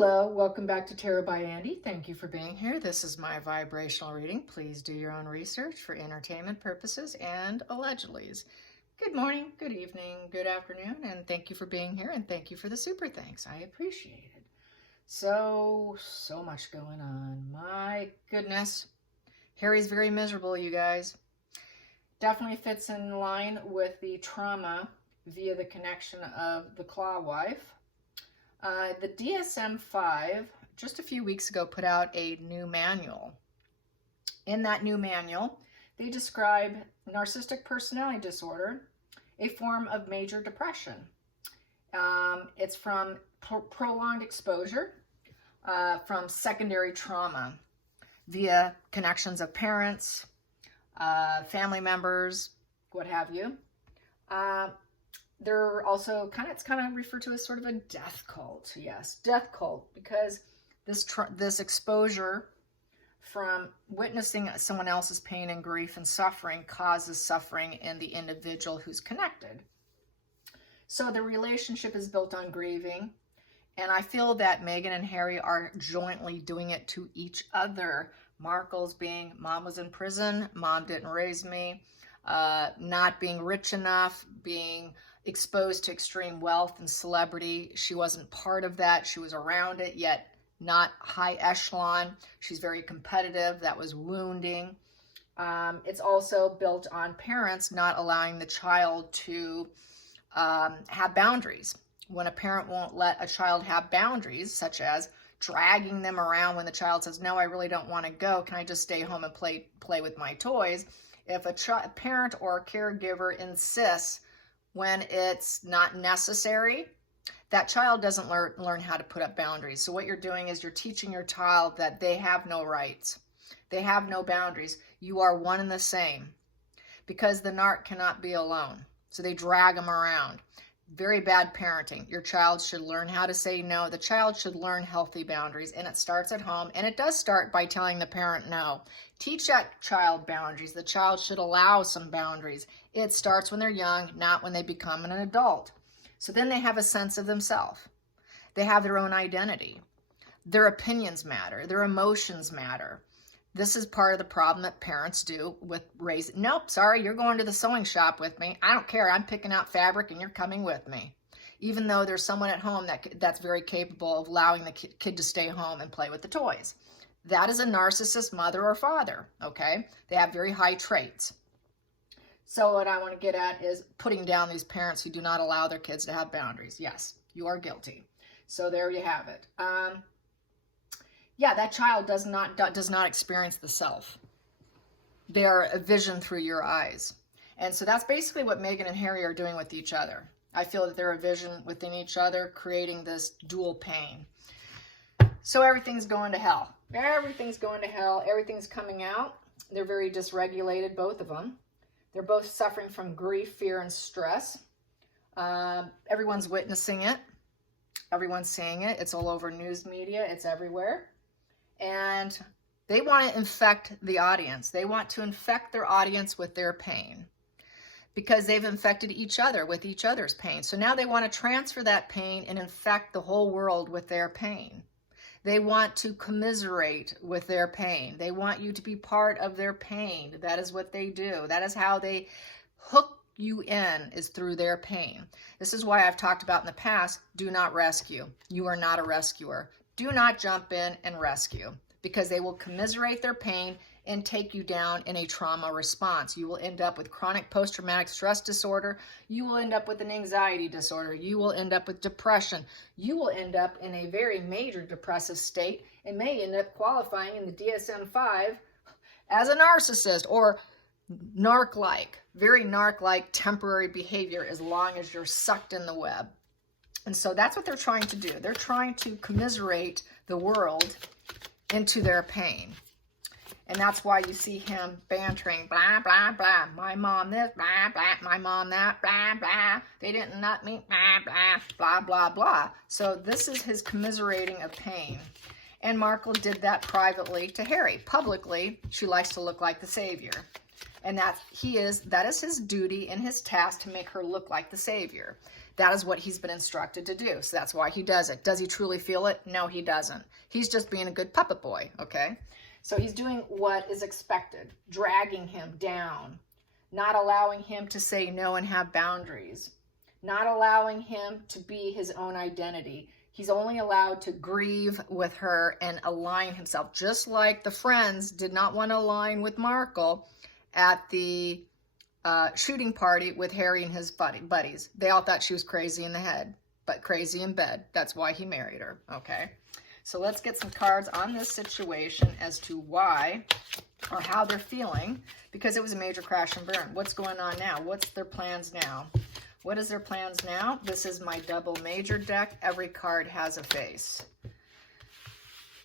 Hello, welcome back to Tarot by Andy. Thank you for being here. This is my vibrational reading. Please do your own research for entertainment purposes and allegedlys. Good morning, good evening, good afternoon, and thank you for being here, and thank you for the super thanks. I appreciate it. So much going on. My goodness. Harry's very miserable, you guys. Definitely fits in line with the trauma via the connection of the claw wife. The DSM-5 just a few weeks ago put out a new manual. In that new manual, they describe narcissistic personality disorder, a form of major depression. It's from prolonged exposure, from secondary trauma via connections of parents, family members, what have you. They're also it's kind of referred to as sort of a death cult. Yes, death cult, because this exposure from witnessing someone else's pain and grief and suffering causes suffering in the individual who's connected. So the relationship is built on grieving, and I feel that Meghan and Harry are jointly doing it to each other. Markle's being, mom was in prison, mom didn't raise me, not being rich enough, being exposed to extreme wealth and celebrity. She wasn't part of that. She was around it, yet not high echelon. She's very competitive. That was wounding. It's also built on parents not allowing the child to have boundaries. When a parent won't let a child have boundaries, such as dragging them around when the child says, no, I really don't want to go. Can I just stay home and play with my toys? If a parent or a caregiver insists when it's not necessary, that child doesn't learn how to put up boundaries. So what you're doing is you're teaching your child that they have no rights. They have no boundaries. You are one and the same, because the narc cannot be alone. So they drag them around. Very bad parenting. Your child should learn how to say no. The child should learn healthy boundaries, and it starts at home. And it does start by telling the parent no. Teach that child boundaries. The child should allow some boundaries. It starts when they're young, not when they become an adult. So then they have a sense of themselves. They have their own identity. Their opinions matter. Their emotions matter. This is part of the problem that parents do with raising. Nope, sorry, you're going to the sewing shop with me. I don't care. I'm picking out fabric and you're coming with me. Even though there's someone at home that's very capable of allowing the kid to stay home and play with the toys. That is a narcissist mother or father, okay? They have very high traits. So what I want to get at is putting down these parents who do not allow their kids to have boundaries. Yes, you are guilty. So there you have it. Yeah, that child does not experience the self. They are a vision through your eyes. And so that's basically what Meghan and Harry are doing with each other. I feel that they're a vision within each other, creating this dual pain. So everything's going to hell. Everything's going to hell. Everything's coming out. They're very dysregulated, both of them. They're both suffering from grief, fear, and stress. Everyone's witnessing it. Everyone's seeing it. It's all over news media. It's everywhere. And they want to infect the audience. They want to infect their audience with their pain, because they've infected each other with each other's pain. So now they want to transfer that pain and infect the whole world with their pain. They want to commiserate with their pain. They want you to be part of their pain. That is what they do. That is how they hook you in, is through their pain. This is why I've talked about in the past, do not rescue. You are not a rescuer. Do not jump in and rescue, because they will commiserate their pain and take you down in a trauma response. You will end up with chronic post-traumatic stress disorder. You will end up with an anxiety disorder. You will end up with depression. You will end up in a very major depressive state and may end up qualifying in the DSM-5 as a narcissist or narc-like, very narc-like temporary behavior, as long as you're sucked in the web. And so that's what they're trying to do. They're trying to commiserate the world into their pain. And that's why you see him bantering, blah, blah, blah. My mom this, blah, blah. My mom that, blah, blah. They didn't nut me, blah, blah, blah, blah, blah. So this is his commiserating of pain. And Markle did that privately to Harry. Publicly, she likes to look like the savior. And that is his duty and his task, to make her look like the savior. That is what he's been instructed to do. So that's why he does it. Does he truly feel it? No, he doesn't. He's just being a good puppet boy, okay? So he's doing what is expected, dragging him down, not allowing him to say no and have boundaries, not allowing him to be his own identity. He's only allowed to grieve with her and align himself, just like the friends did not want to align with Markle at the shooting party with Harry and his buddies. They all thought she was crazy in the head, but crazy in bed. That's why he married her, okay? So let's get some cards on this situation as to why or how they're feeling, because it was a major crash and burn. What's going on now? What's their plans now? What is their plans now? This is my double major deck. Every card has a face.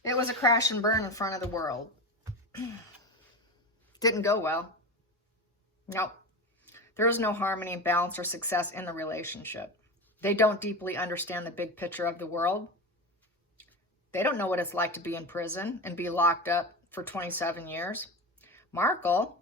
It was a crash and burn in front of the world. Didn't go well. Nope. There is no harmony, balance, or success in the relationship. They don't deeply understand the big picture of the world. They don't know what it's like to be in prison and be locked up for 27 years. Markle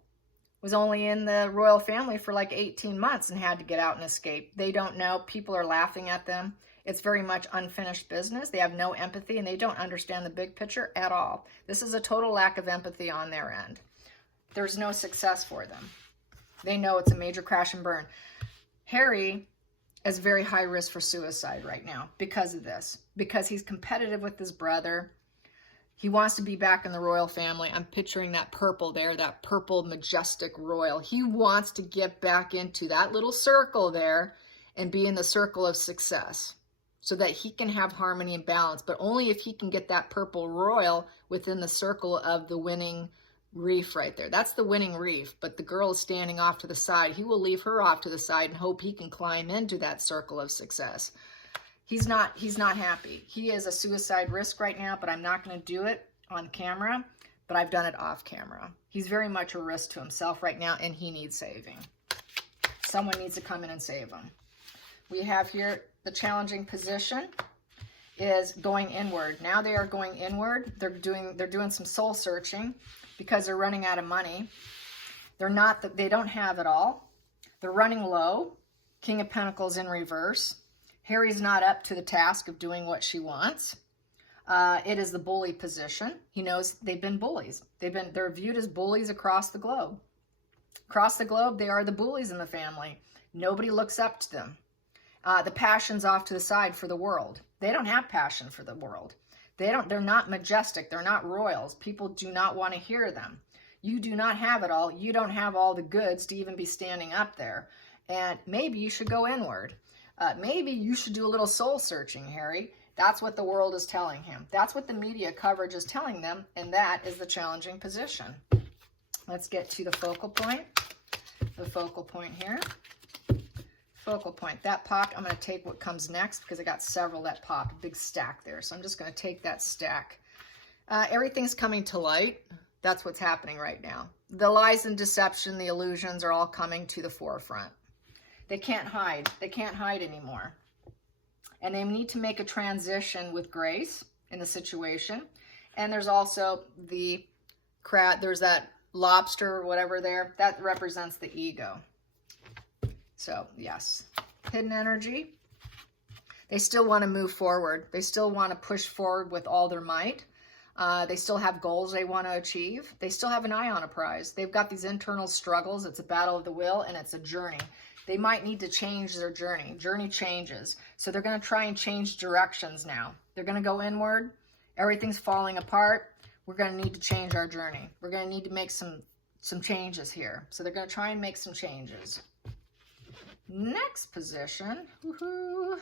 was only in the royal family for like 18 months and had to get out and escape. They don't know. People are laughing at them. It's very much unfinished business. They have no empathy and they don't understand the big picture at all. This is a total lack of empathy on their end. There's no success for them. They know it's a major crash and burn. Harry is very high risk for suicide right now because of this, because he's competitive with his brother. He wants to be back in the royal family. I'm picturing that purple there, that purple majestic royal. He wants to get back into that little circle there and be in the circle of success so that he can have harmony and balance, but only if he can get that purple royal within the circle of the winning reef right there. That's the winning reef, but the girl is standing off to the side. He will leave her off to the side and hope he can climb into that circle of success. He's not happy. He is a suicide risk right now, but I'm not going to do it on camera, but I've done it off camera. He's very much a risk to himself right now, and he needs saving. Someone needs to come in and save him. We have here the challenging position is going inward. Now they are going inward. They're doing some soul searching because they're running out of money. They don't have it all. They're running low. King of Pentacles in reverse. Harry's not up to the task of doing what she wants. It is the bully position. He knows they've been bullies. They're viewed as bullies across the globe. Across the globe, they are the bullies in the family. Nobody looks up to them. The passion's off to the side for the world. They don't have passion for the world. They're not majestic. They're not royals. People do not want to hear them. You do not have it all. You don't have all the goods to even be standing up there. And maybe you should go inward. Maybe you should do a little soul searching, Harry. That's what the world is telling him. That's what the media coverage is telling them, and that is the challenging position. Let's get to the focal point. The focal point here. Focal point. That popped. I'm going to take what comes next because I got several that popped. A big stack there. So I'm just going to take that stack. Everything's coming to light. That's what's happening right now. The lies and deception, the illusions are all coming to the forefront. They can't hide. They can't hide anymore. And they need to make a transition with grace in the situation. And there's also the crab. There's that lobster or whatever there. That represents the ego. So, yes. Hidden energy. They still want to move forward. They still want to push forward with all their might. They still have goals they want to achieve. They still have an eye on a prize. They've got these internal struggles. It's a battle of the will, and it's a journey. They might need to change their journey. Journey changes. So they're going to try and change directions now. They're going to go inward. Everything's falling apart. We're going to need to change our journey. We're going to need to make some changes here. So they're going to try and make some changes. Next position. Woohoo.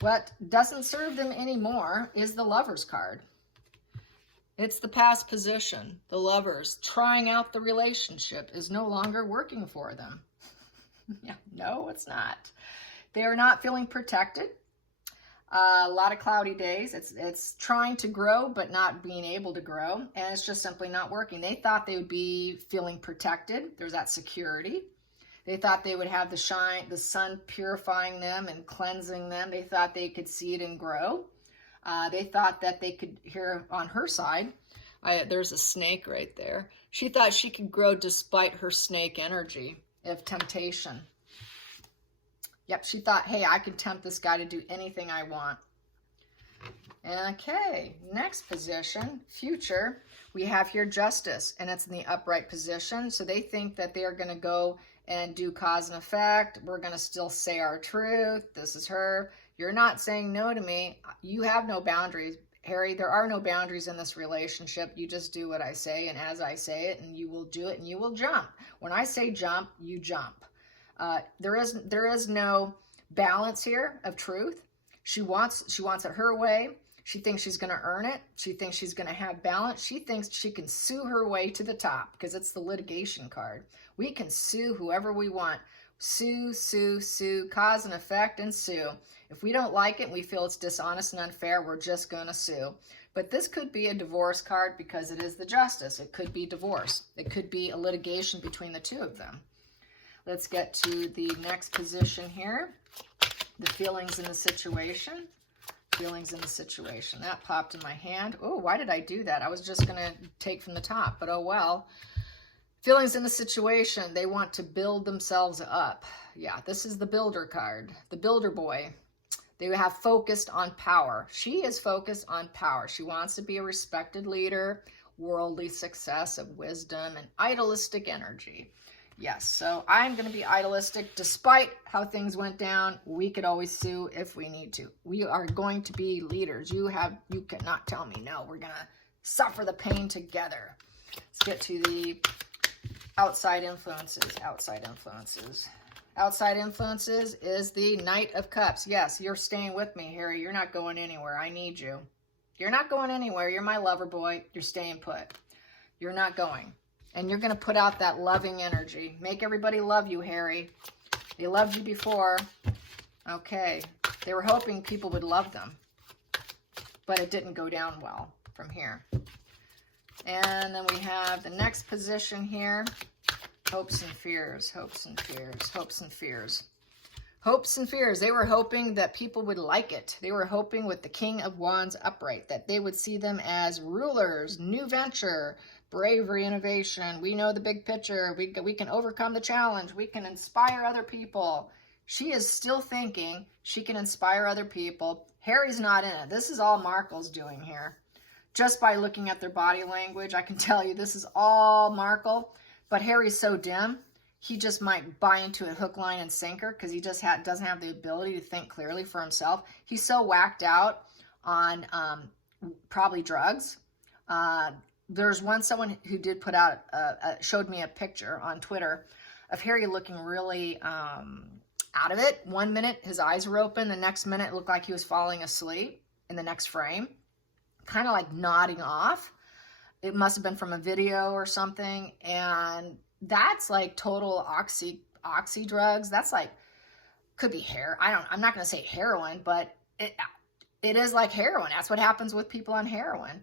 What doesn't serve them anymore is the Lovers card. It's the past position. The Lovers trying out the relationship is no longer working for them. Yeah, no, it's not. They are not feeling protected. A lot of cloudy days. It's trying to grow, but not being able to grow. And it's just simply not working. They thought they would be feeling protected. There's that security. They thought they would have the sun purifying them and cleansing them. They thought they could see it and grow. They thought that they could, here on her side, there's a snake right there. She thought she could grow despite her snake energy of temptation. Yep, she thought, hey, I can tempt this guy to do anything I want. Okay, next position, future, we have here justice, and it's in the upright position. So they think that they are going to go and do cause and effect. We're going to still say our truth. This is her. You're not saying no to me. You have no boundaries, Harry. There are no boundaries in this relationship. You just do what I say and as I say it, and you will do it and you will jump. When I say jump, you jump. There is no balance here of truth. She wants it her way. She thinks she's going to earn it. She thinks she's going to have balance. She thinks she can sue her way to the top because it's the litigation card. We can sue whoever we want. Sue, sue, sue, cause and effect, and sue. If we don't like it and we feel it's dishonest and unfair, we're just going to sue. But this could be a divorce card because it is the justice. It could be divorce. It could be a litigation between the two of them. Let's get to the next position here. The feelings in the situation. Feelings in the situation. That popped in my hand. Oh, why did I do that? I was just going to take from the top, but oh well. Feelings in the situation. They want to build themselves up. Yeah, this is the builder card. The builder boy. They have focused on power. She is focused on power. She wants to be a respected leader, worldly success of wisdom, and idealistic energy. Yes, so I'm going to be idealistic. Despite how things went down, we could always sue if we need to. We are going to be leaders. You cannot tell me no. We're going to suffer the pain together. Let's get to the outside influences. Outside influences. Outside influences is the Knight of Cups. Yes, you're staying with me, Harry. You're not going anywhere. I need you. You're not going anywhere. You're my lover boy. You're staying put. You're not going. And you're going to put out that loving energy. Make everybody love you, Harry. They loved you before. Okay. They were hoping people would love them. But it didn't go down well from here. And then we have the next position here. Hopes and fears. Hopes and fears. Hopes and fears. Hopes and fears. They were hoping that people would like it. They were hoping with the King of Wands upright that they would see them as rulers, new venture, bravery, innovation. We know the big picture. We can overcome the challenge. We can inspire other people. She is still thinking she can inspire other people. Harry's not in it. This is all Markle's doing here. Just by looking at their body language, I can tell you this is all Markle. But Harry's so dim, he just might buy into it hook, line, and sinker because he just doesn't have the ability to think clearly for himself. He's so whacked out on probably drugs. There's someone who did put out, showed me a picture on Twitter of Harry looking really out of it. 1 minute, his eyes were open. The next minute, it looked like he was falling asleep in the next frame. Kind of like nodding off. It must have been from a video or something. And that's like total oxy drugs. That's like, could be hair. I'm not going to say heroin, but it is like heroin. That's what happens with people on heroin.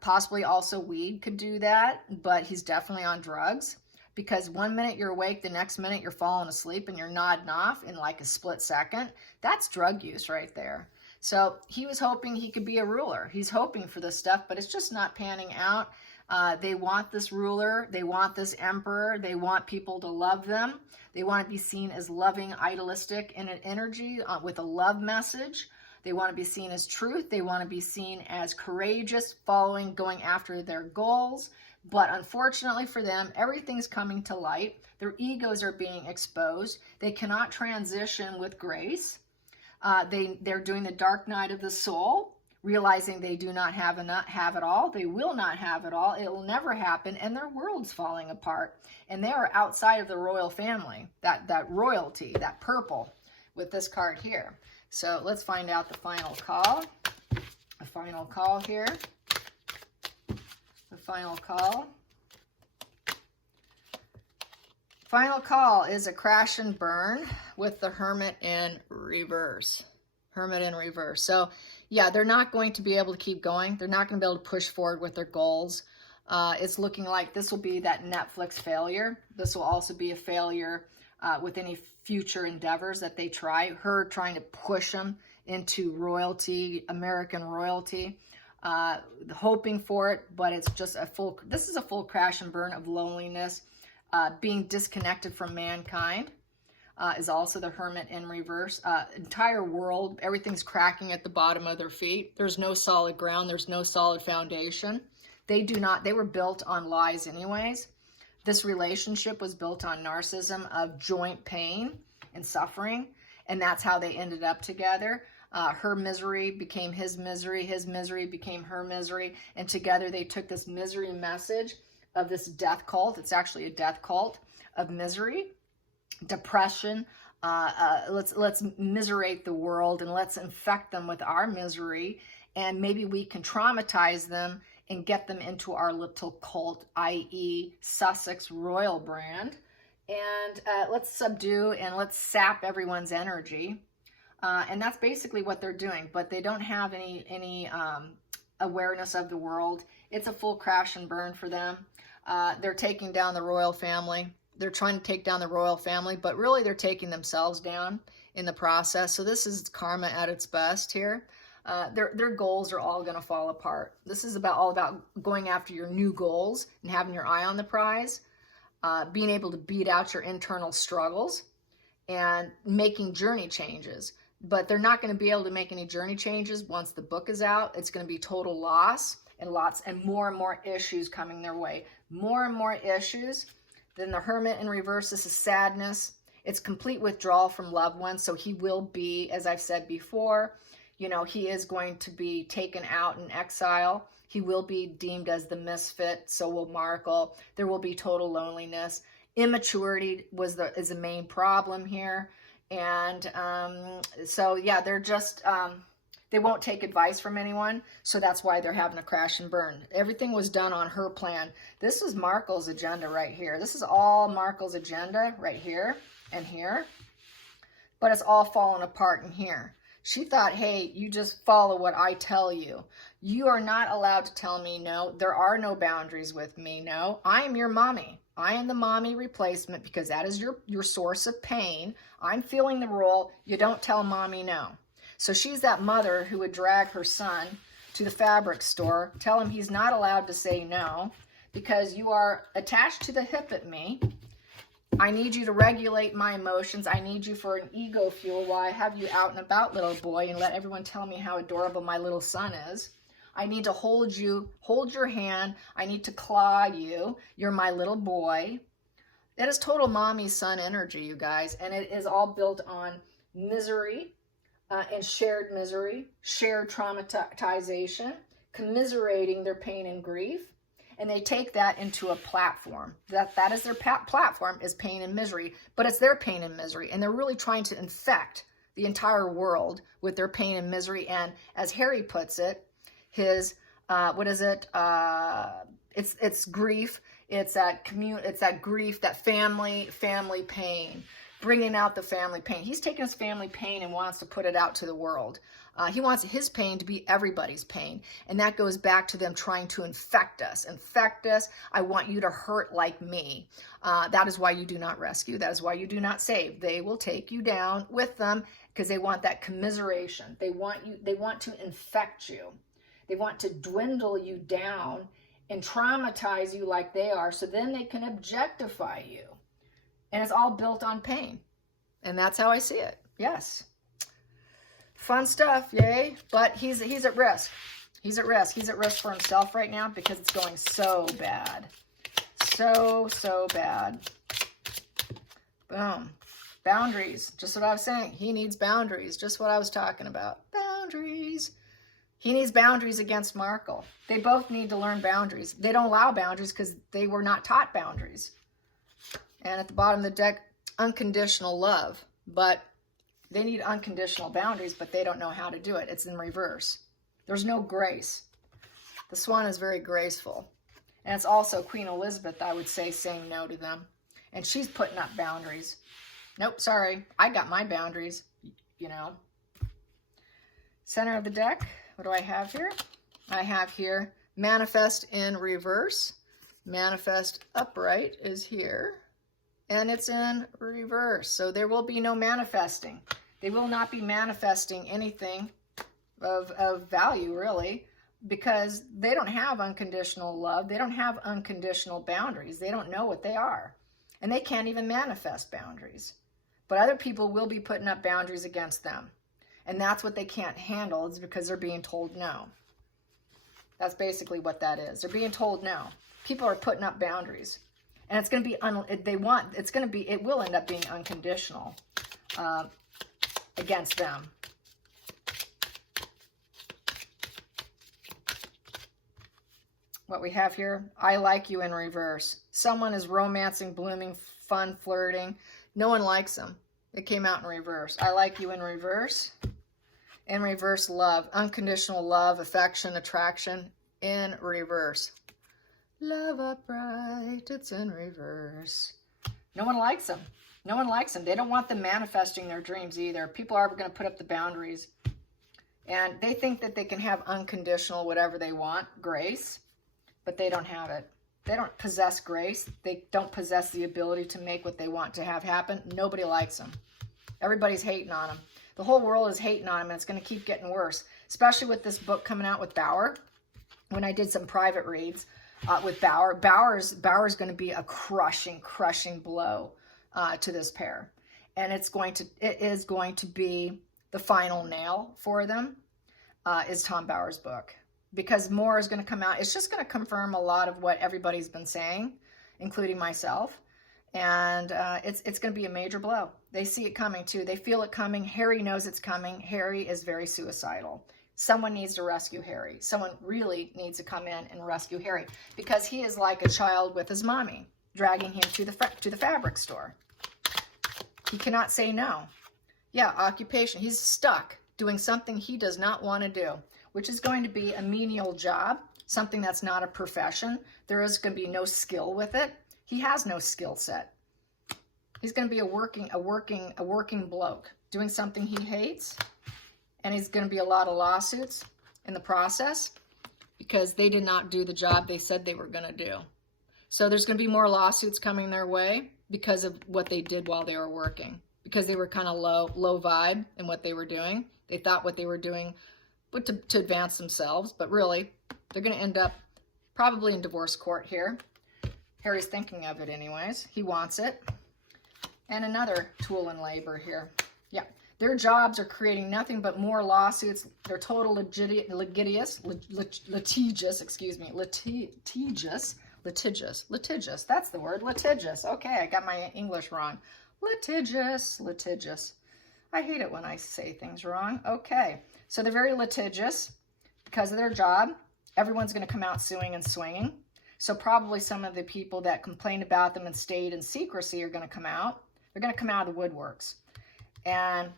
Possibly also weed could do that, but he's definitely on drugs because 1 minute you're awake, the next minute you're falling asleep and you're nodding off in like a split second. That's drug use right there. So he was hoping he could be a ruler. He's hoping for this stuff, but it's just not panning out. They want this ruler. They want this emperor. They want people to love them. They want to be seen as loving, idealistic in an energy with a love message. They want to be seen as truth. They want to be seen as courageous, going after their goals. But unfortunately for them, everything's coming to light. Their egos are being exposed. They cannot transition with grace. They're doing the dark night of the soul, realizing they do not have it all. They will not have it all. It will never happen, and their world's falling apart. And they are outside of the royal family, that royalty, that purple with this card here. So let's find out the final call. The final call here. The final call. Final call is a crash and burn with the Hermit in reverse. Hermit in reverse. So yeah, they're not going to be able to keep going. They're not going to be able to push forward with their goals. It's looking like this will be that Netflix failure. This will also be a failure with any future endeavors that they try. Her trying to push them into royalty, American royalty, hoping for it, but it's just this is a full crash and burn of loneliness, being disconnected from mankind. is also the Hermit in reverse. Entire world, everything's cracking at the bottom of their feet. There's no solid ground. There's no solid foundation. They were built on lies anyways. This relationship was built on narcissism of joint pain and suffering, and that's how they ended up together. Her misery became his misery became her misery, and together they took this misery message of this death cult. It's actually a death cult of misery, depression. Let's miserate the world, and let's infect them with our misery, and maybe we can traumatize them and get them into our little cult, i.e. Sussex royal brand. And let's subdue and let's sap everyone's energy. And that's basically what they're doing, but they don't have any awareness of the world. It's a full crash and burn for them. They're taking down the royal family. They're trying to take down the royal family, but really they're taking themselves down in the process. So this is karma at its best here. Their goals are all going to fall apart. This is all about going after your new goals and having your eye on the prize, being able to beat out your internal struggles and making journey changes. But they're not going to be able to make any journey changes once the book is out. It's going to be total loss and more issues coming their way. More and more issues. Then the Hermit in reverse, this is sadness. It's complete withdrawal from loved ones. So he will be, as I've said before, he is going to be taken out in exile. He will be deemed as the misfit. So will Markle. There will be total loneliness. Immaturity is the main problem here. And so, yeah, they're just, they won't take advice from anyone. So that's why they're having a crash and burn. Everything was done on her plan. This is Markle's agenda right here. This is all Markle's agenda right here and here. But it's all fallen apart in here. She thought, hey, you just follow what I tell you. You are not allowed to tell me no. There are no boundaries with me. No, I am your mommy. I am the mommy replacement because that is your source of pain. I'm feeling the role. You don't tell mommy no. So she's that mother who would drag her son to the fabric store, tell him he's not allowed to say no because you are attached to the hip at me. I need you to regulate my emotions. I need you for an ego fuel while I have you out and about, little boy, and let everyone tell me how adorable my little son is. I need to hold your hand. I need to claw you. You're my little boy. That is total mommy-son energy, you guys, and it is all built on misery and shared misery, shared traumatization, commiserating their pain and grief. And they take that into a platform. That is their platform, is pain and misery. But it's their pain and misery. And they're really trying to infect the entire world with their pain and misery. And as Harry puts it, his, it's grief. It's that grief, that family pain. Bringing out the family pain. He's taking his family pain and wants to put it out to the world. He wants his pain to be everybody's pain. And that goes back to them trying to infect us. I want you to hurt like me. That is why you do not rescue. That is why you do not save. They will take you down with them because they want that commiseration. They want to infect you. They want to dwindle you down and traumatize you like they are so then they can objectify you. And it's all built on pain. And that's how I see it. Yes. Fun stuff, yay. But he's at risk. He's at risk. He's at risk for himself right now because it's going so bad. So bad. Boom. Boundaries. Just what I was saying. He needs boundaries. Just what I was talking about. Boundaries. He needs boundaries against Markle. They both need to learn boundaries. They don't allow boundaries because they were not taught boundaries. And at the bottom of the deck, unconditional love. But they need unconditional boundaries, but they don't know how to do it. It's in reverse. There's no grace. The Swan is very graceful. And it's also Queen Elizabeth, I would say, saying no to them. And she's putting up boundaries. Nope, sorry. I got my boundaries, you know. Center of the deck, what do I have here? I have here manifest in reverse. Manifest upright is here. And it's in reverse. So there will be no manifesting. They will not be manifesting anything of value, really, because they don't have unconditional love. They don't have unconditional boundaries. They don't know what they are. And they can't even manifest boundaries. but other people will be putting up boundaries against them. And that's what they can't handle, is because they're being told no. That's basically what that is. They're being told no. People are putting up boundaries. And it's going to be, it will end up being unconditional against them. What we have here, I like you in reverse. Someone is romancing, blooming, fun, flirting. No one likes them. It came out in reverse. I like you in reverse. In reverse, love. Unconditional love, affection, attraction. In reverse. Love upright. It's in reverse. No one likes them. No one likes them. They don't want them manifesting their dreams either. People are going to put up the boundaries. And they think that they can have unconditional whatever they want, grace. But they don't have it. They don't possess grace. They don't possess the ability to make what they want to have happen. Nobody likes them. Everybody's hating on them. The whole world is hating on them, and it's going to keep getting worse, especially with this book coming out with Bauer. When I did some private reads with Bauer, Bauer's going to be a crushing blow to this pair. And it is going to be the final nail for them, is Tom Bauer's book. Because more is going to come out. It's just going to confirm a lot of what everybody's been saying, including myself. And it's going to be a major blow. They see it coming too. They feel it coming. Harry knows it's coming. Harry is very suicidal. Someone needs to rescue Harry. Someone really needs to come in and rescue Harry, because he is like a child with his mommy, dragging him to the fabric store. He cannot say no. Yeah, occupation. He's stuck doing something he does not want to do, which is going to be a menial job, something that's not a profession. There is going to be no skill with it. He has no skill set. He's going to be a working bloke doing something he hates, and he's going to be a lot of lawsuits in the process because they did not do the job they said they were going to do. So there's going to be more lawsuits coming their way because of what they did while they were working, because they were kind of low vibe in what they were doing. They thought what they were doing but to advance themselves, but really, they're going to end up probably in divorce court here. Harry's thinking of it anyways. He wants it. And another tool in labor here. Yeah, their jobs are creating nothing but more lawsuits. They're total litigious, that's the word, litigious. Okay, I got my English wrong. Litigious. I hate it when I say things wrong. Okay. So they're very litigious because of their job. Everyone's going to come out suing and swinging. So probably some of the people that complained about them and stayed in secrecy are going to come out. They're going to come out of the woodworks. And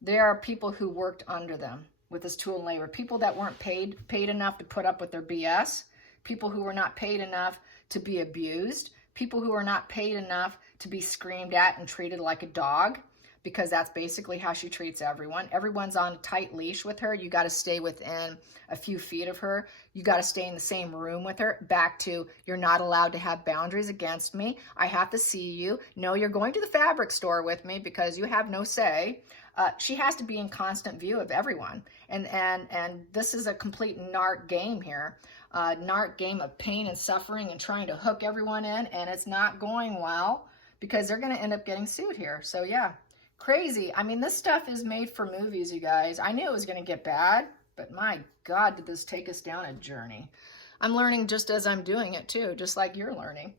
there are people who worked under them with this tool and labor. People that weren't paid enough to put up with their BS. People who were not paid enough to be abused. People who were not paid enough to be screamed at and treated like a dog, because that's basically how she treats everyone. Everyone's on a tight leash with her. You got to stay within a few feet of her. You got to stay in the same room with her. Back to, you're not allowed to have boundaries against me. I have to see you. No, you're going to the fabric store with me because you have no say. She has to be in constant view of everyone. And this is a complete narc game here. Narc game of pain and suffering and trying to hook everyone in. And it's not going well because they're going to end up getting sued here. So yeah. Crazy. I mean, this stuff is made for movies, you guys. I knew it was going to get bad, but my God, did this take us down a journey. I'm learning just as I'm doing it too, just like you're learning.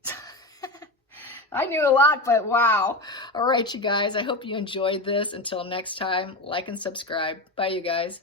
I knew a lot, but wow. All right, you guys, I hope you enjoyed this. Until next time, like and subscribe. Bye, you guys.